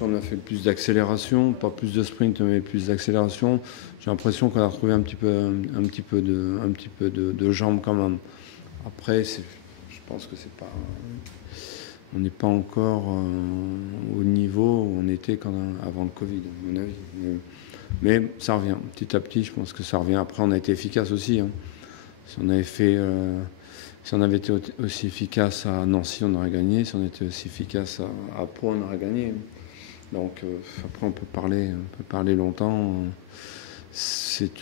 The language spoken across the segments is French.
match, on a fait plus d'accélération, pas plus de sprint, mais plus d'accélération. J'ai l'impression qu'on a retrouvé un petit peu de jambes quand même. Après, je pense que c'est pas, on n'est pas encore au niveau où on était avant le Covid, à mon avis. Mais ça revient, petit à petit, je pense que ça revient. Après, on a été efficace aussi. Hein. Si on avait été aussi efficace à Nancy, on aurait gagné. Si on était aussi efficace à Pau, on aurait gagné. Donc après, on peut parler longtemps. C'est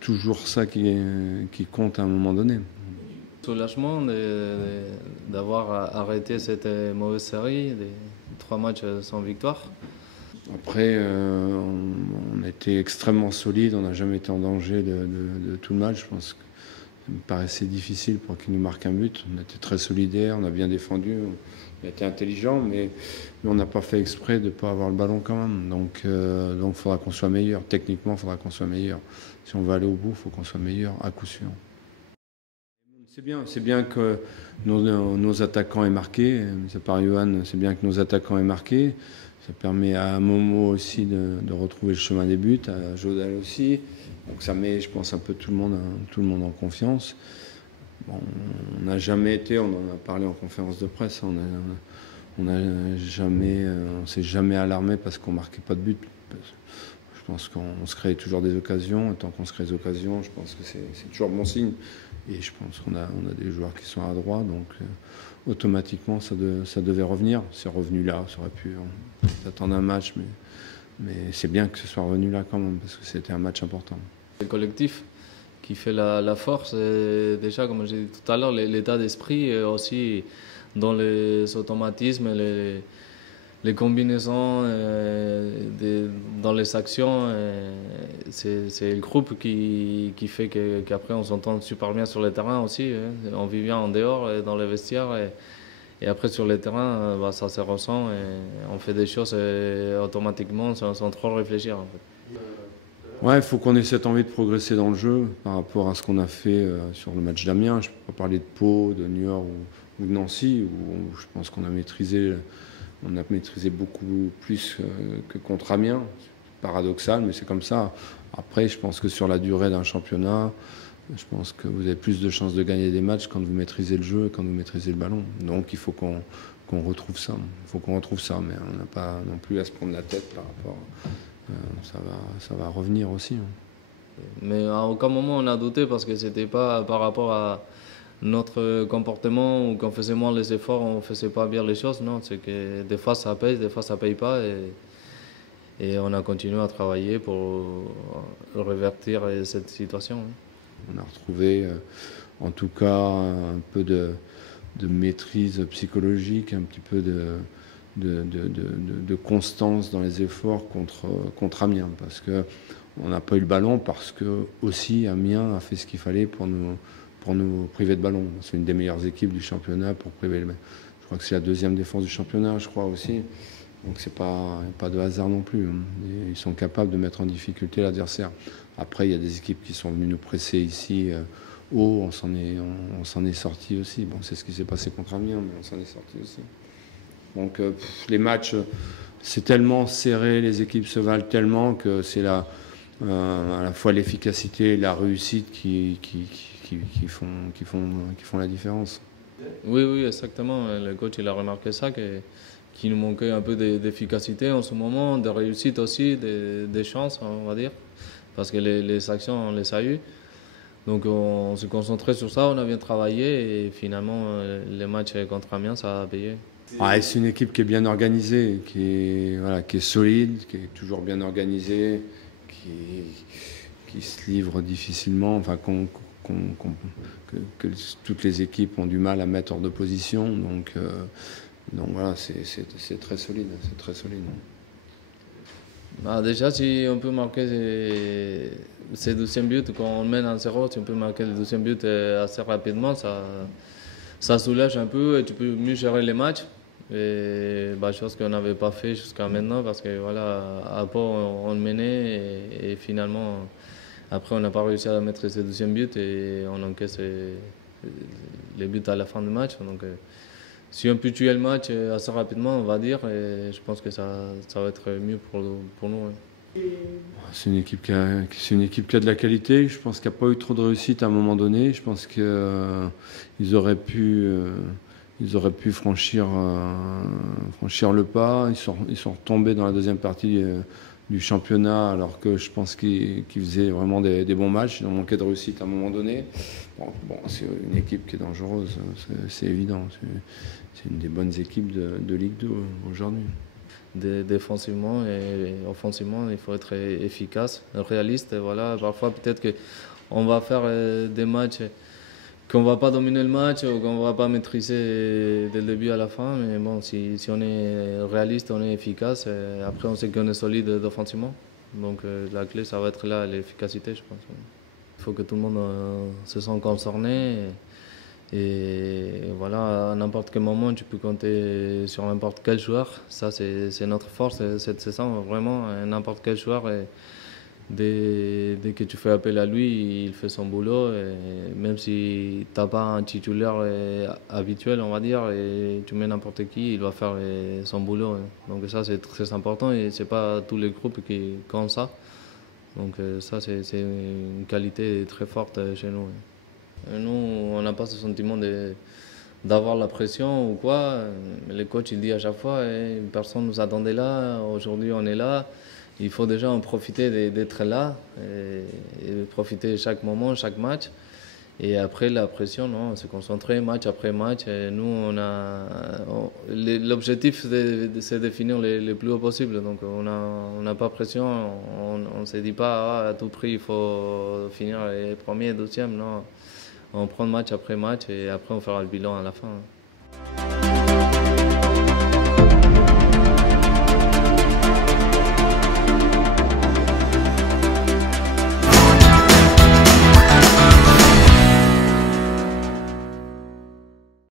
toujours ça qui compte à un moment donné. Soulagement d'avoir arrêté cette mauvaise série, des 3 matchs sans victoire. Après, on a été extrêmement solide, on n'a jamais été en danger de tout le match. Je pense que ça me paraissait difficile pour qu'ils nous marquent un but. On a été très solidaires, on a bien défendu, on a été intelligent, mais on n'a pas fait exprès de ne pas avoir le ballon quand même. Donc il faudra qu'on soit meilleur. Techniquement, il faudra qu'on soit meilleur. Si on veut aller au bout, il faut qu'on soit meilleur, à coup sûr. C'est bien que nos attaquants aient marqué. C'est par Johan, c'est bien que nos attaquants aient marqué. Ça permet à Momo aussi de retrouver le chemin des buts, à Jodal aussi. Donc ça met, je pense, un peu tout le monde en confiance. Bon, on n'a jamais été, on en a parlé en conférence de presse, on s'est jamais alarmé parce qu'on marquait pas de but. Je pense qu'on se crée toujours des occasions, et tant qu'on se crée des occasions, je pense que c'est toujours bon signe. Et je pense qu'on a des joueurs qui sont à droite, donc automatiquement ça devait revenir. C'est revenu là, ça aurait pu attendre un match, mais c'est bien que ce soit revenu là quand même, parce que c'était un match important. Le collectif qui fait la force, et déjà comme j'ai dit tout à l'heure, l'état d'esprit aussi dans les automatismes, les combinaisons dans les actions, c'est le groupe qui fait qu'après on s'entend super bien sur le terrain aussi. On vit bien en dehors, dans les vestiaires. Et après sur le terrain, ça se ressent et on fait des choses automatiquement sans trop réfléchir en fait. Ouais, il faut qu'on ait cette envie de progresser dans le jeu par rapport à ce qu'on a fait sur le match d'Amiens. Je ne peux pas parler de Pau, de New York ou de Nancy, où je pense qu'on a maîtrisé beaucoup plus que contre Amiens. C'est paradoxal, mais c'est comme ça. Après, je pense que sur la durée d'un championnat, je pense que vous avez plus de chances de gagner des matchs quand vous maîtrisez le jeu et quand vous maîtrisez le ballon. Donc il faut qu'on retrouve ça. Il faut qu'on retrouve ça, mais on n'a pas non plus à se prendre la tête par rapport. Ça va revenir aussi. Mais à aucun moment on a douté parce que c'était pas par rapport à notre comportement ou qu'on faisait moins les efforts, on faisait pas bien les choses. Non, c'est que des fois ça paye, des fois ça paye pas et on a continué à travailler pour revertir cette situation. On a retrouvé en tout cas un peu de maîtrise psychologique, un petit peu de constance dans les efforts contre Amiens, parce qu'on n'a pas eu le ballon, parce que aussi Amiens a fait ce qu'il fallait pour nous priver de ballon. C'est une des meilleures équipes du championnat pour priver le ballon. Je crois que c'est la deuxième défense du championnat, je crois aussi. Donc c'est pas de hasard non plus. Ils sont capables de mettre en difficulté l'adversaire. Après, il y a des équipes qui sont venues nous presser ici haut, on s'en est sorti aussi. Bon, c'est ce qui s'est passé contre Amiens, mais on s'en est sorti aussi. Donc les matchs, c'est tellement serré, les équipes se valent tellement que c'est à la fois l'efficacité et la réussite qui font la différence. Oui, exactement. Le coach il a remarqué ça, qu'il nous manquait un peu d'efficacité en ce moment, de réussite aussi, des chances, on va dire, parce que les actions, on les a eues. Donc on s'est concentré sur ça, on a bien travaillé et finalement les matchs contre Amiens, ça a payé. C'est une équipe qui est bien organisée, qui est solide, qui est toujours bien organisée, qui se livre difficilement, enfin que toutes les équipes ont du mal à mettre hors de position. Donc voilà, c'est très solide, c'est très solide. Déjà, si on peut marquer ces 12e buts, quand on mène 1-0, si on peut marquer le 12e but assez rapidement, ça soulage un peu et tu peux mieux gérer les matchs. Et chose qu'on n'avait pas fait jusqu'à maintenant parce que voilà, à Pau on menait et finalement après on n'a pas réussi à mettre ce 12e but et on encaisse les buts à la fin du match. Donc si on peut tuer le match assez rapidement, on va dire, et je pense que ça va être mieux pour nous. Ouais. C'est une équipe c'est une équipe qui a de la qualité. Je pense qu'il n'y a pas eu trop de réussite à un moment donné. Je pense qu'ils auraient pu franchir le pas. Ils sont retombés dans la deuxième partie du championnat, alors que je pense qu'ils faisaient vraiment des bons matchs. Ils ont manqué de réussite à un moment donné. Bon, c'est une équipe qui est dangereuse, c'est évident. C'est une des bonnes équipes de Ligue 2 aujourd'hui. Défensivement et offensivement, il faut être efficace, réaliste. Et voilà, parfois, peut-être qu'on va faire des matchs qu'on va pas dominer le match ou qu'on va pas maîtriser dès le début à la fin. Mais bon, si on est réaliste, on est efficace. Et après, on sait qu'on est solide offensivement. Donc la clé, ça va être là, l'efficacité, je pense. Il faut que tout le monde se sente concerné. Et voilà, à n'importe quel moment, tu peux compter sur n'importe quel joueur. Ça, c'est notre force cette saison. Vraiment, n'importe quel joueur. Et dès que tu fais appel à lui, il fait son boulot. Et même si tu n'as pas un titulaire habituel, on va dire, et tu mets n'importe qui, il va faire son boulot. Donc ça, c'est très important. Et ce n'est pas tous les groupes qui ont ça. Donc ça, c'est une qualité très forte chez nous. Nous, on n'a pas ce sentiment d'avoir la pression ou quoi. Le coach, il dit à chaque fois, personne ne nous attendait là, aujourd'hui on est là. Il faut déjà en profiter d'être là et profiter de chaque moment, chaque match. Et après, la pression, non, se concentrer match après match. Et nous, l'objectif, c'est de finir le plus haut possible. Donc, on n'a pas pression. On ne se dit pas, à tout prix, il faut finir les premiers, deuxièmes. Non. On prend match après match et après on fera le bilan à la fin.